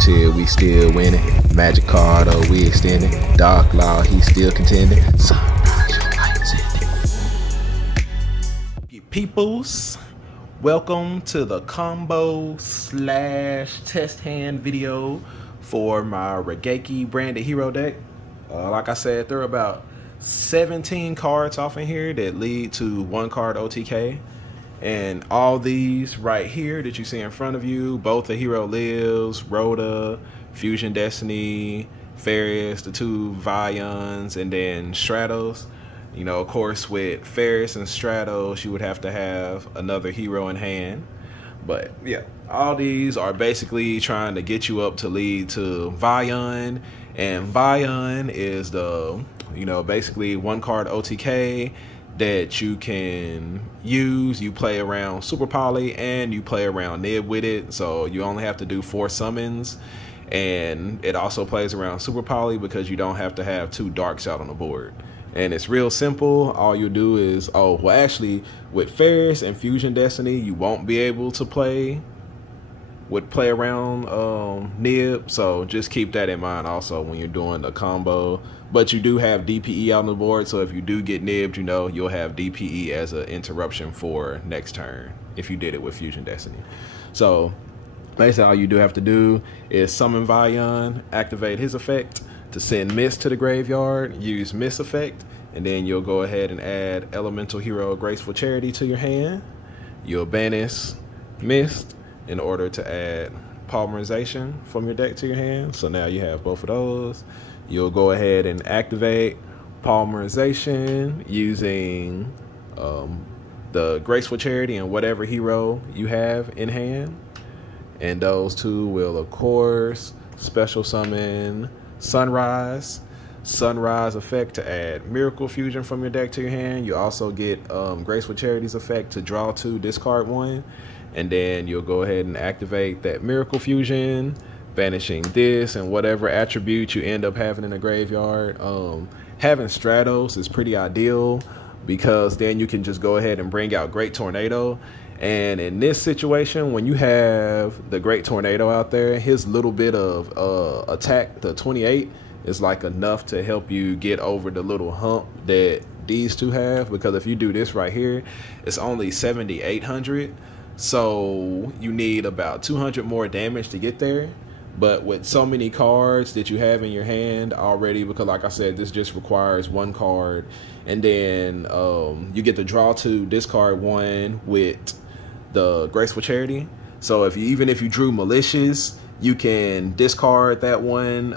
Frontier, we still winning. Magic Cardo, we extending. Dark Law, he still contending. Sunrise, your lights in. Peoples, welcome to the combo slash test hand video for my Raigeki Branded Hero Deck. Like I said, there are about 17 cards off in here that lead to 1 card OTK. And all these right here that you see in front of you, both the Hero Lives, Rhoda, Fusion Destiny, Ferris, the 2 Vions, and then Stratos. You know, of course, with Ferris and Stratos, you would have to have another hero in hand. But yeah, all these are basically trying to get you up to lead to Vion. And Vion is the, you know, basically 1 card OTK that you can use. You play around Super Poly and you play around Nib with it. So you only have to do 4 summons. And it also plays around Super Poly because you don't have to have 2 darks out on the board. And it's real simple. All you do is, actually with Ferris and Fusion Destiny, you won't be able to play around Nib. So just keep that in mind also when you're doing the combo. But you do have DPE out on the board, so if you do get nibbed, you know, you'll have DPE as an interruption for next turn if you did it with Fusion Destiny. So basically all you do have to do is summon Vion, activate his effect to send Mist to the graveyard, use Mist effect, and then you'll go ahead and add Elemental Hero Graceful Charity to your hand. You'll banish Mist in order to add Polymerization from your deck to your hand. So now you have both of those. You'll go ahead and activate Polymerization using the Graceful Charity and whatever hero you have in hand. And those 2 will, of course, special summon Sunrise effect to add Miracle Fusion from your deck to your hand. You also get Graceful Charity's effect to draw 2, discard 1. And then you'll go ahead and activate that Miracle Fusion, banishing this and whatever attribute you end up having in the graveyard. Having Stratos is pretty ideal because then you can just go ahead and bring out Great Tornado. And in this situation, when you have the Great Tornado out there, his little bit of attack, the 28, is like enough to help you get over the little hump that these 2 have. Because if you do this right here, it's only 7,800. So you need about 200 more damage to get there. But with so many cards that you have in your hand already, because like I said, this just requires 1 card. And then you get to draw 2, discard 1 with the Graceful Charity. So even if you drew Malicious, you can discard that one,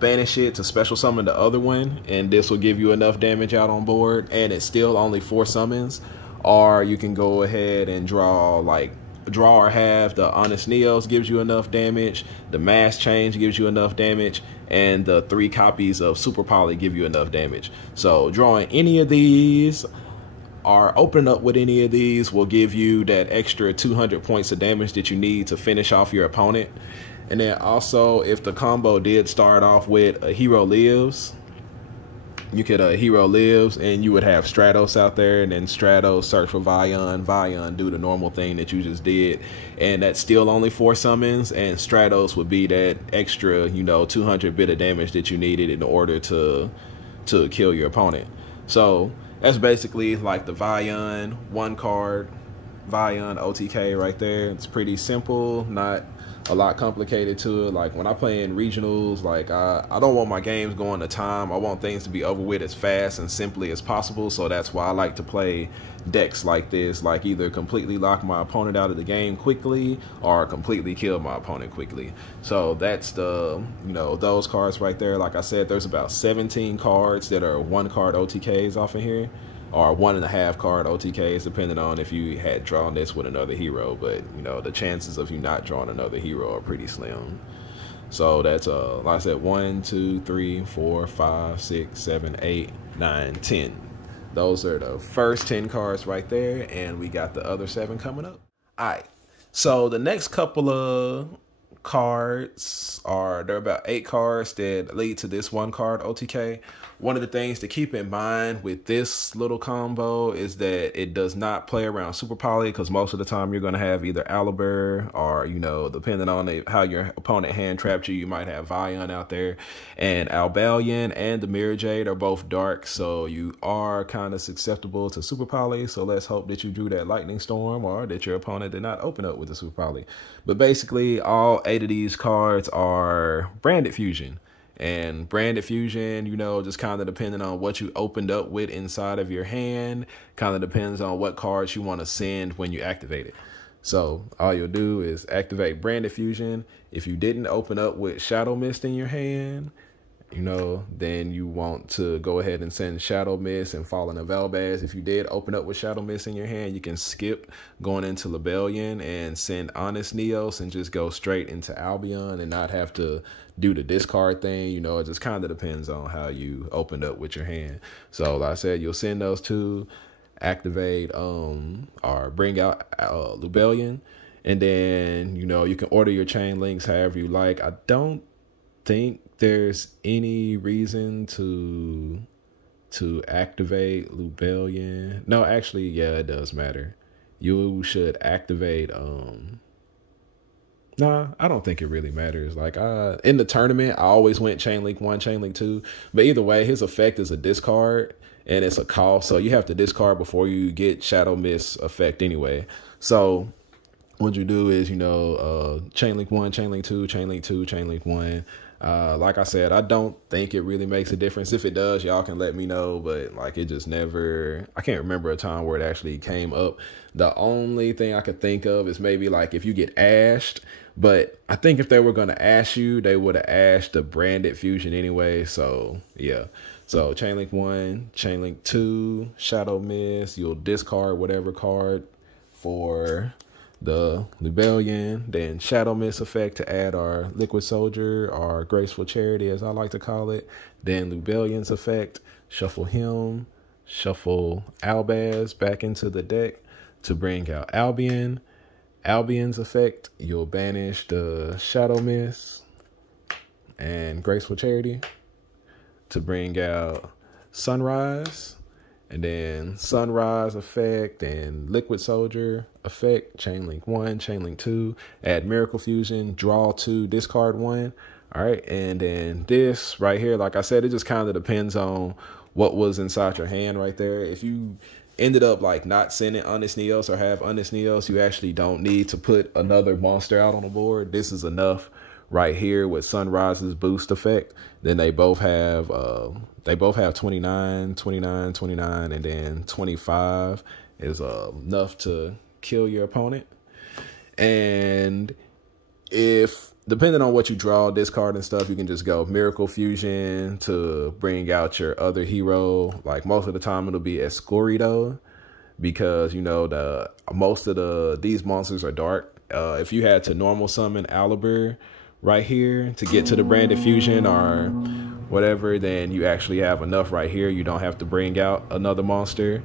banish it to special summon the other one, and this will give you enough damage out on board. And it's still only 4 summons. Or you can go ahead and draw or have the Honest Neos gives you enough damage, the Mass Change gives you enough damage, and the 3 copies of Super Poly give you enough damage. So drawing any of these or opening up with any of these will give you that extra 200 points of damage that you need to finish off your opponent. And then also, if the combo did start off with a Hero Lives, you could Hero Lives and you would have Stratos out there, and then Stratos search for Vion do the normal thing that you just did, and that's still only 4 summons, and Stratos would be that extra, you know, 200 bit of damage that you needed in order to kill your opponent. So that's basically like the Vion 1 card Vion OTK right there. It's pretty simple, not a lot complicated to it. Like when I play in regionals, like I don't want my games going to time. I want things to be over with as fast and simply as possible. So that's why I like to play decks like this, like either completely lock my opponent out of the game quickly or completely kill my opponent quickly. So that's the, you know, those cards right there. Like I said, there's about 17 cards that are 1 card OTKs off in here, or 1.5 card OTKs, depending on if you had drawn this with another hero. But you know, the chances of you not drawing another hero are pretty slim. So that's like I said, 1, 2, 3, 4, 5, 6, 7, 8, 9, 10. Those are the first 10 cards right there, and we got the other 7 coming up. All right, so the next couple of cards are, there are about 8 cards that lead to this one card OTK. One of the things to keep in mind with this little combo is that it does not play around Super Poly, because most of the time you're going to have either Aliber or, you know, depending on how your opponent hand trapped you, you might have Vion out there. And Albalion and the Mirror Jade are both dark, so you are kind of susceptible to Super Poly. So let's hope that you drew that Lightning Storm, or that your opponent did not open up with the Super Poly. But basically, all 8 of these cards are Branded Fusion. And Branded Fusion, you know, just kind of depending on what you opened up with inside of your hand, kind of depends on what cards you want to send when you activate it. So all you'll do is activate Branded Fusion. If you didn't open up with Shadow Mist in your hand, you know, then you want to go ahead and send Shadow Mist and Fallen of Albaz. If you did open up with Shadow Mist in your hand, you can skip going into Lebellion and send Honest Neos and just go straight into Albion and not have to do the discard thing. You know, it just kind of depends on how you opened up with your hand. So like I said, you'll send those two, activate or bring out Lebellion, and then, you know, you can order your chain links however you like. I don't think there's any reason to activate Lebellion. No, actually, yeah, it does matter. You should activate nah, I don't think it really matters. Like, in the tournament, I always went Chain Link 1, Chain Link 2. But either way, his effect is a discard, and it's a cost. So you have to discard before you get Shadow Mist effect anyway. So what you do is, you know, Chain Link 1, Chain Link 2, Chain Link 2, Chain Link 1. Like I said, I don't think it really makes a difference. If it does, y'all can let me know, but like, it just never, I can't remember a time where it actually came up. The only thing I could think of is maybe like if you get ashed, but I think if they were going to ash you, they would have ashed the Branded Fusion anyway. So yeah. So Chain Link 1, Chain Link 2, Shadow Mist, you'll discard whatever card for the Lebellion, then Shadow Mist effect to add our Liquid Soldier, or Graceful Charity as I like to call it, then Lebellion's effect, shuffle him, shuffle Albaz back into the deck to bring out Albion. Albion's effect, you'll banish the Shadow Mist and Graceful Charity to bring out Sunrise. And then Sunrise effect and Liquid Soldier effect, Chain Link 1, Chain Link 2, add Miracle Fusion, draw 2, discard 1. All right, and then this right here, like I said, it just kind of depends on what was inside your hand right there. If you ended up like not sending Honest Neos or have Honest Neos, you actually don't need to put another monster out on the board. This is enough right here with Sunrise's boost effect. Then they both have 29, 29, 29, and then 25 is enough to kill your opponent. And if, depending on what you draw, discard and stuff, you can just go Miracle Fusion to bring out your other hero. Like most of the time it'll be Escorido, because, you know, most of these monsters are dark. If you had to normal summon Aliber right here to get to the Branded Fusion or whatever, then you actually have enough right here. You don't have to bring out another monster.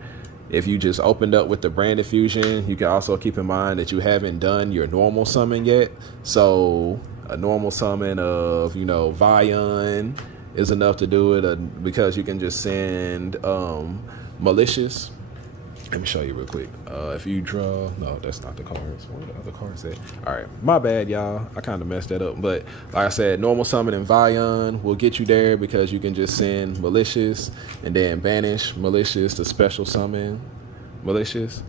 If you just opened up with the Branded Fusion, you can also keep in mind that you haven't done your normal summon yet. So a normal summon of, you know, Vion is enough to do it, because you can just send Malicious. Let me show you real quick. If you draw, no, that's not the cards. What are the other cards at? All right, my bad, y'all. I kind of messed that up. But like I said, normal summon and Vion will get you there, because you can just send Malicious and then banish Malicious to special summon Malicious.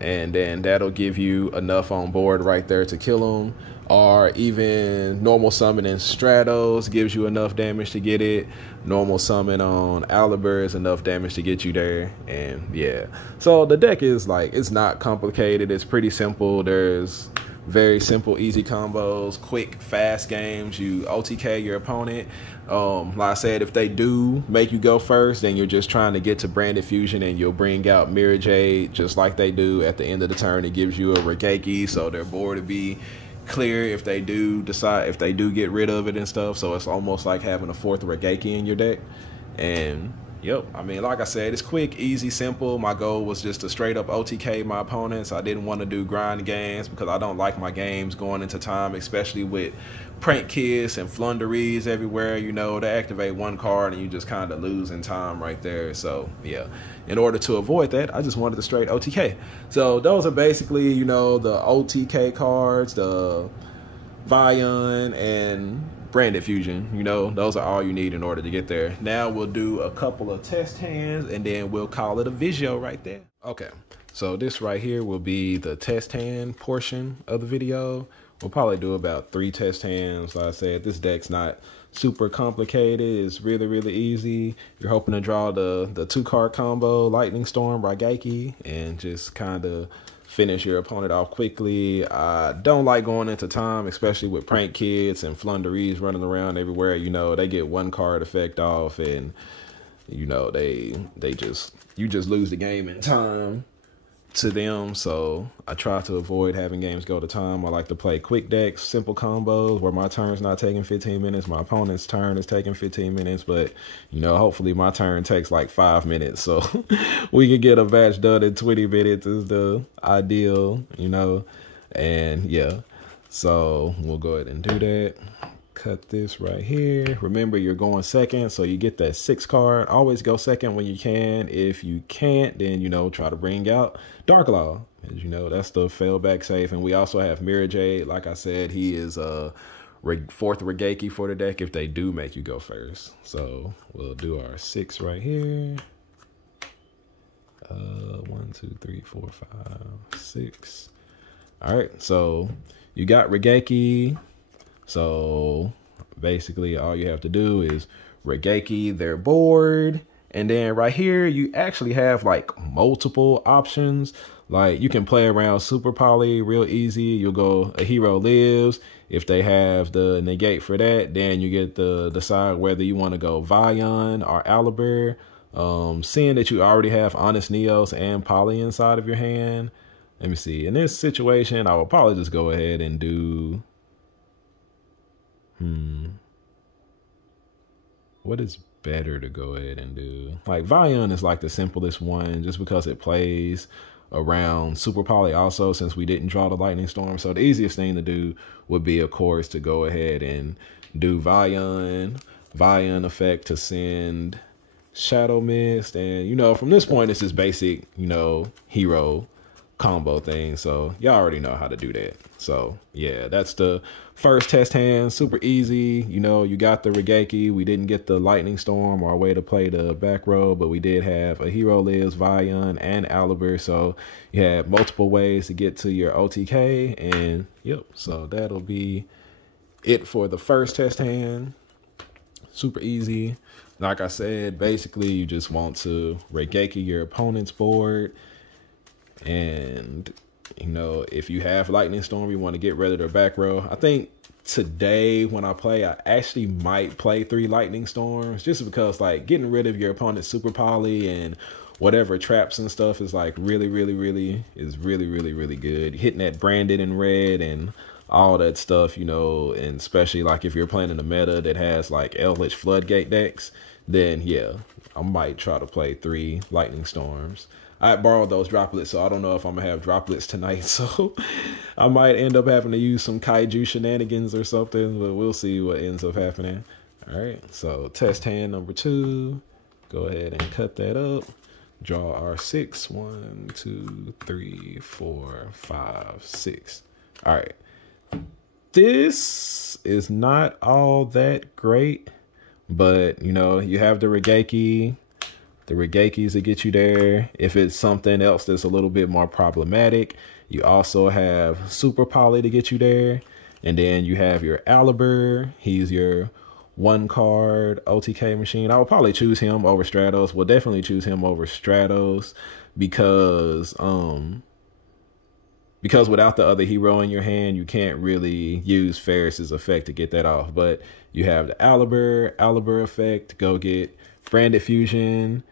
And then that'll give you enough on board right there to kill them. Or even normal summon in Stratos gives you enough damage to get it. Normal summon on Aliber is enough damage to get you there. And yeah, so the deck is like, it's not complicated. It's pretty simple. There's very simple, easy combos, quick, fast games. You OTK your opponent. Like I said, if they do make you go first, then you're just trying to get to Branded Fusion, and you'll bring out Mirror Jade just like they do at the end of the turn. It gives you a Raigeki, so their board to be clear if they do decide, if they do get rid of it and stuff. So it's almost like having a fourth Raigeki in your deck. And Yep, I mean, like I said, it's quick, easy, simple. My goal was just to straight up OTK my opponents. I didn't want to do grind games because I don't like my games going into time, especially with prank kids and flunderies everywhere. You know, they activate one card and you just kind of losing time right there. So yeah, in order to avoid that, I just wanted to straight OTK. So those are basically, you know, the OTK cards, the Vizyo and Branded Fusion. You know, those are all you need in order to get there. Now we'll do a couple of test hands and then we'll call it a Vizyo right there. Okay, so this right here will be the test hand portion of the video. We'll probably do about 3 test hands. Like I said, this deck's not super complicated. It's really, really easy. You're hoping to draw the 2-card combo, Lightning Storm, Raigeki, and just kind of finish your opponent off quickly. I don't like going into time, especially with prank kids and flunderies running around everywhere. You know, they get 1-card effect off and, you know, you just lose the game in time to them. So I try to avoid having games go to time. I like to play quick decks, simple combos where my turn's not taking 15 minutes. My opponent's turn is taking 15 minutes, but you know, hopefully my turn takes like 5 minutes. So we can get a match done in 20 minutes is the ideal, you know, and yeah, so we'll go ahead and do that. Cut this right here. Remember, you're going second, so you get that 6 card. Always go second when you can. If you can't, then, you know, try to bring out Dark Law. As you know, that's the failback safe. And we also have Mirror Jade. Like I said, he is 4th Raigeki for the deck if they do make you go first. So we'll do our 6 right here. 1, 2, 3, 4, 5, 6. All right, so you got Raigeki. So basically all you have to do is Raigeki their board. And then right here, you actually have like multiple options. Like you can play around Super Poly real easy. You'll go a hero lives. If they have the negate for that, then you get to decide whether you want to go Vizyo or Aliber. Seeing that you already have Honest Neos and Poly inside of your hand. Let me see. In this situation, I will probably just go ahead and do... What is better to go ahead and do? Like Vizyo is like the simplest one just because it plays around Super Poly also, since we didn't draw the Lightning Storm. So the easiest thing to do would be, of course, to go ahead and do Vizyo effect to send Shadow Mist. And, you know, from this point, it's just basic, you know, hero combo thing. So y'all already know how to do that. So yeah, that's the first test hand. Super easy. You know, you got the Raigeki. We didn't get the Lightning Storm or a way to play the back row, but we did have a hero lives, Vizyo, and Aliber. So you had multiple ways to get to your OTK. And yep, so that'll be it for the first test hand. Super easy. Like I said, basically you just want to Raigeki your opponent's board. And, you know, if you have Lightning Storm, you want to get rid of their back row. I think today when I play, I actually might play 3 Lightning Storms just because, like, getting rid of your opponent's Super Poly and whatever traps and stuff is, like, really good. Hitting that Branded in red and all that stuff, you know, and especially, like, if you're playing in a meta that has, like, Eldritch Floodgate decks, then, yeah, I might try to play 3 Lightning Storms. I borrowed those droplets, so I don't know if I'm going to have droplets tonight. So I might end up having to use some kaiju shenanigans or something, but we'll see what ends up happening. All right, so test hand number 2. Go ahead and cut that up. Draw our 6. 1, 2, 3, 4, 5, 6. All right. This is not all that great, but, you know, you have the Raigeki. The Raigekis that get you there. If it's something else that's a little bit more problematic, you also have Super Poly to get you there. And then you have your Aliber. He's your 1-card OTK machine. I would probably choose him over Stratos. We'll definitely choose him over Stratos because without the other hero in your hand, you can't really use Ferris's effect to get that off. But you have the Aliber effect. Go get Branded Fusion.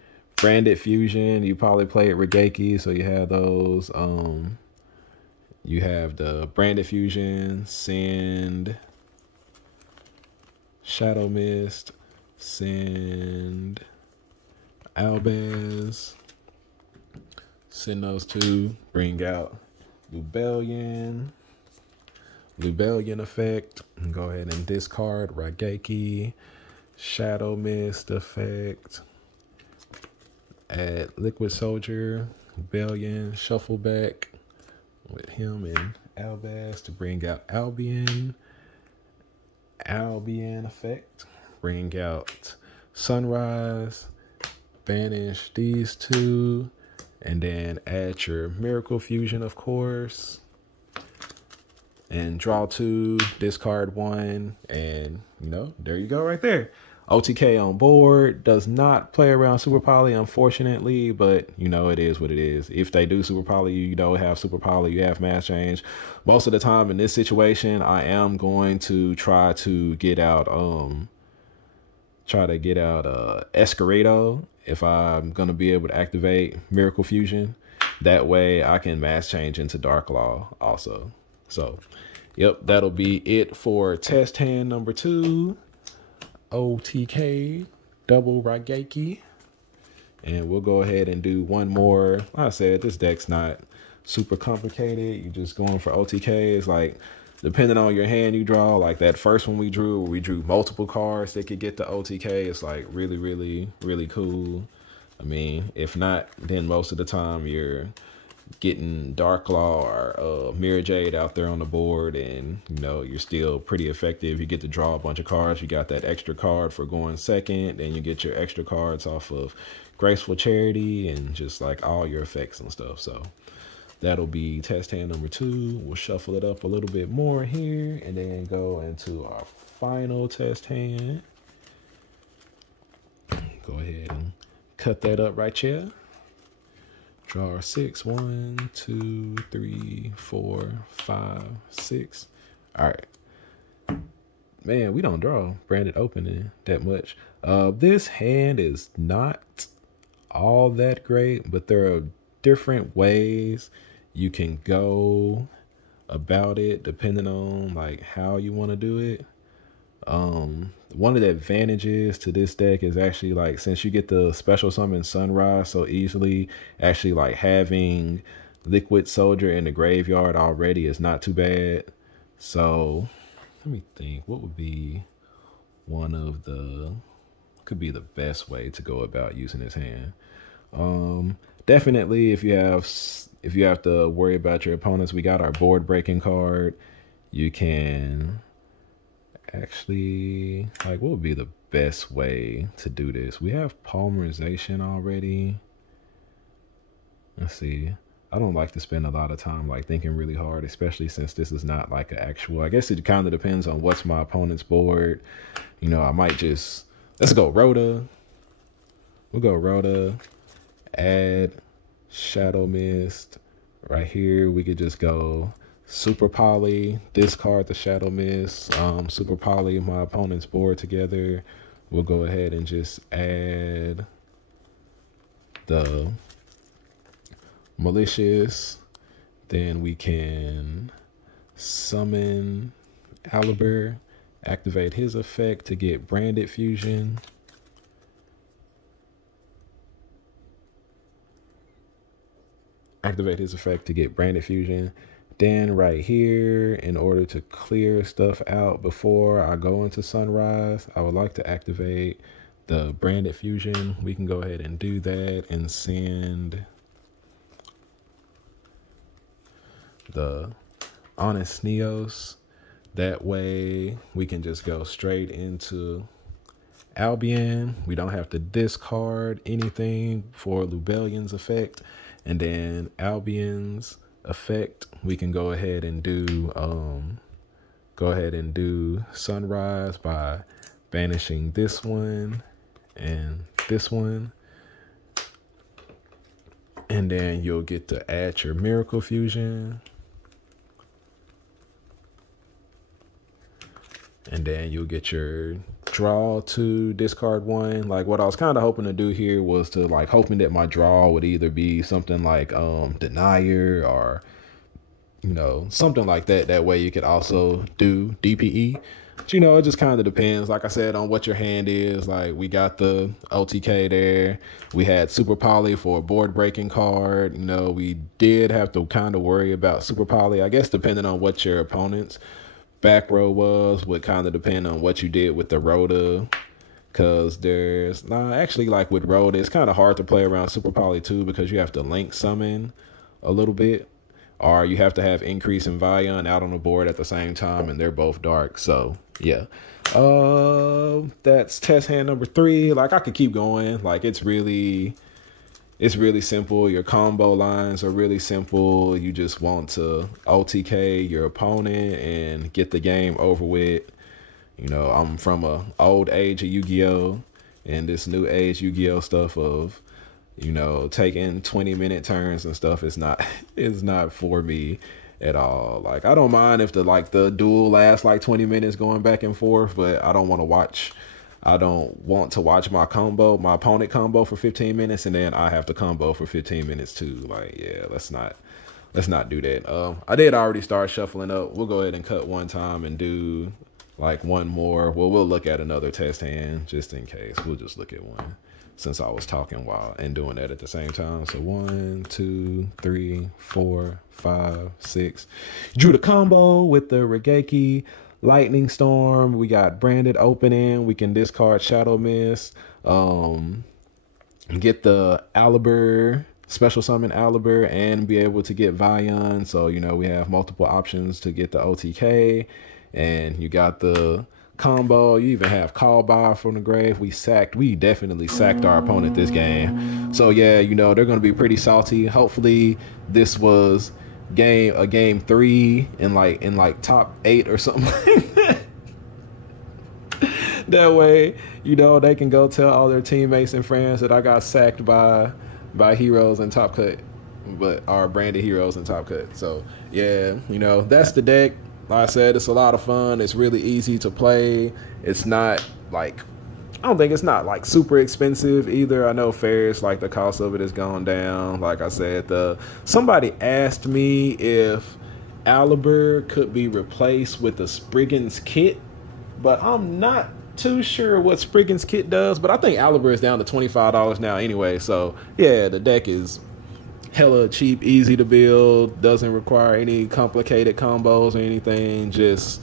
You probably played Raigeki, so you have those. You have the Branded Fusion, send Shadow Mist, send Albaz. Send those two. Bring out Lubellion effect. Go ahead and discard Raigeki. Shadow Mist effect. Add Liquid Soldier. Lubellion. Shuffle back with him and Albaz to bring out Albion effect. Bring out Sunrise. Banish these two. And then add your Miracle Fusion, of course. And draw two, discard one. And, you know, there you go right there. OTK on board. Does not play around Super Poly, unfortunately, but you know, it is what it is. If they do Super Poly, you don't have Super Poly, you have Mass Change. Most of the time in this situation, I am going to try to get out Escarado if I'm gonna be able to activate Miracle Fusion. That way I can Mass Change into Dark Law also. So yep, that'll be it for test hand number 2. OTK double Raigeki, and we'll go ahead and do one more. Like I said, this deck's not super complicated. You're just going for OTK. It's like, depending on your hand you draw, like that first one we drew, where we drew multiple cards that could get the OTK. It's like really, really, really cool. I mean, if not, then most of the time you're getting Dark Law or Mirror Jade out there on the board, and you know, you're still pretty effective. You get to draw a bunch of cards. You got that extra card for going second, and you get your extra cards off of Graceful Charity and just like all your effects and stuff. So that'll be test hand number 2. We'll shuffle it up a little bit more here and then go into our final test hand. Go ahead and cut that up right here. Draw our 6. 1, 2, 3, 4, 5, 6. All right. Man, we don't draw branded opening that much. This hand is not all that great, but there are different ways you can go about it depending on like how you want to do it. One of the advantages to this deck is actually like, since you get the special summon Sunrise so easily, actually like having Liquid Soldier in the graveyard already is not too bad. So let me think, what would be one of the, could be the best way to go about using this hand. Definitely if you have to worry about your opponents, we got our board breaking card. You can actually, like, what would be the best way to do this? We have Polymerization already. Let's see. I don't like to spend a lot of time like thinking really hard, especially since this is not like an actual, I guess it kind of depends on what's my opponent's board. You know, I might just, let's go Rhoda. We'll go Rhoda, add Shadow Mist. Right here, we could just go Super Poly, discard the Shadow Mist, Super Poly my opponent's board together. We'll go ahead and just add the Malicious. Then we can summon Aliber, activate his effect to get Branded Fusion. Activate his effect to get Branded Fusion. Then right here, in order to clear stuff out before I go into Sunrise, I would like to activate the Branded Fusion. We can go ahead and do that and send the Honest Neos. That way we can just go straight into Albion. We don't have to discard anything for Lubellion's effect. And then Albion's effect, we can go ahead and do Sunrise by banishing this one and this one. And then you'll get to add your Miracle Fusion. And then you'll get your draw to discard one. Like what I was kind of hoping to do here was to like hoping that my draw would either be something like Denier or, you know, something like that. That way you could also do DPE. But, you know, it just kind of depends, like I said, on what your hand is. Like, we got the OTK there. We had Super Poly for a board breaking card. You know, we did have to kind of worry about Super Poly, I guess, depending on what your opponent's back row was, would kind of depend on what you did with the Rhoda. Because there's, actually, like with Rhoda, it's kind of hard to play around Super Poly too, because you have to link summon a little bit, or you have to have increase in Vizyo out on the board at the same time, and they're both dark. So yeah, that's test hand number 3. Like, I could keep going. Like, it's really simple. Your combo lines are really simple. You just want to OTK your opponent and get the game over with. You know, I'm from a old age of Yu-Gi-Oh! And this new age Yu-Gi-Oh! Stuff of, you know, taking 20-minute turns and stuff is not for me at all. Like, I don't mind if the duel lasts like 20 minutes going back and forth, but I don't want to watch my opponent combo for 15 minutes and then I have to combo for 15 minutes too. Like, yeah, let's not do that. I did already start shuffling up. We'll go ahead and cut one time and do like one more. Well, we'll look at another test hand just in case. We'll just look at one since I was talking while and doing that at the same time. So 1, 2, 3, 4, 5, 6. Drew the combo with the Raigeki Lightning Storm. We got branded opening. We can discard Shadow Mist. Get the Aliber, special summon Aliber, and be able to get Vizyo. So, you know, we have multiple options to get the OTK. And you got the combo. You even have call by from the grave. We definitely sacked our opponent this game. So yeah, you know, they're gonna be pretty salty. Hopefully this was a game 3 in like top 8 or something like that. That way, you know, they can go tell all their teammates and friends that I got sacked by heroes and top cut, but our branded heroes and top cut. So yeah, you know, that's the deck. Like I said, it's a lot of fun. It's really easy to play. It's not like, I don't think it's not like super expensive either. I know Ferris, like the cost of it has gone down. Like I said, somebody asked me if Aliber could be replaced with the Spriggan's kit, but I'm not too sure what Spriggan's kit does. But I think Aliber is down to $25 now anyway. So yeah, the deck is hella cheap, easy to build, doesn't require any complicated combos or anything. Just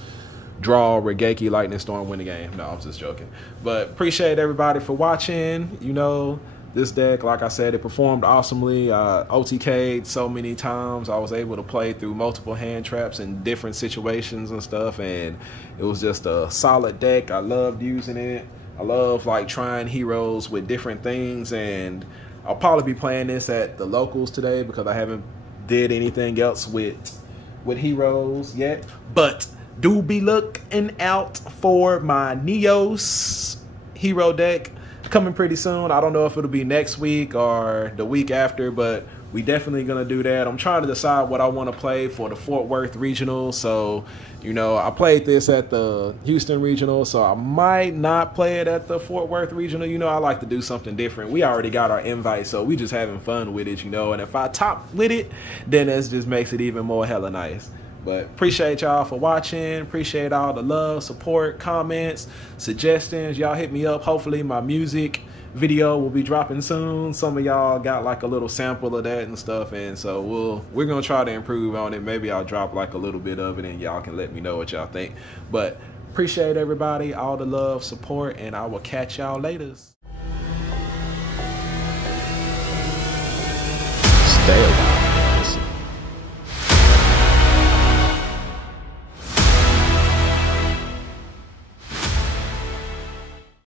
draw Raigeki Lightning Storm, win the game. No, I was just joking. But appreciate everybody for watching. You know, this deck, like I said, it performed awesomely. OTK'd so many times. I was able to play through multiple hand traps in different situations and stuff, and it was just a solid deck. I loved using it. I love like trying heroes with different things, and I'll probably be playing this at the locals today because I haven't did anything else with heroes yet. But do be looking out for my Neos hero deck coming pretty soon. I don't know if it'll be next week or the week after, but we definitely gonna do that. I'm trying to decide what I want to play for the Fort Worth regional. So, you know, I played this at the Houston regional, so I might not play it at the Fort Worth regional. You know, I like to do something different. We already got our invite, so we just having fun with it, you know. And if I top with it, then that just makes it even more hella nice. But appreciate y'all for watching. Appreciate all the love, support, comments, suggestions. Y'all hit me up. Hopefully my music video will be dropping soon. Some of y'all got like a little sample of that and stuff, and so we're gonna try to improve on it. Maybe I'll drop like a little bit of it and y'all can let me know what y'all think. But appreciate everybody, all the love, support, and I will catch y'all later.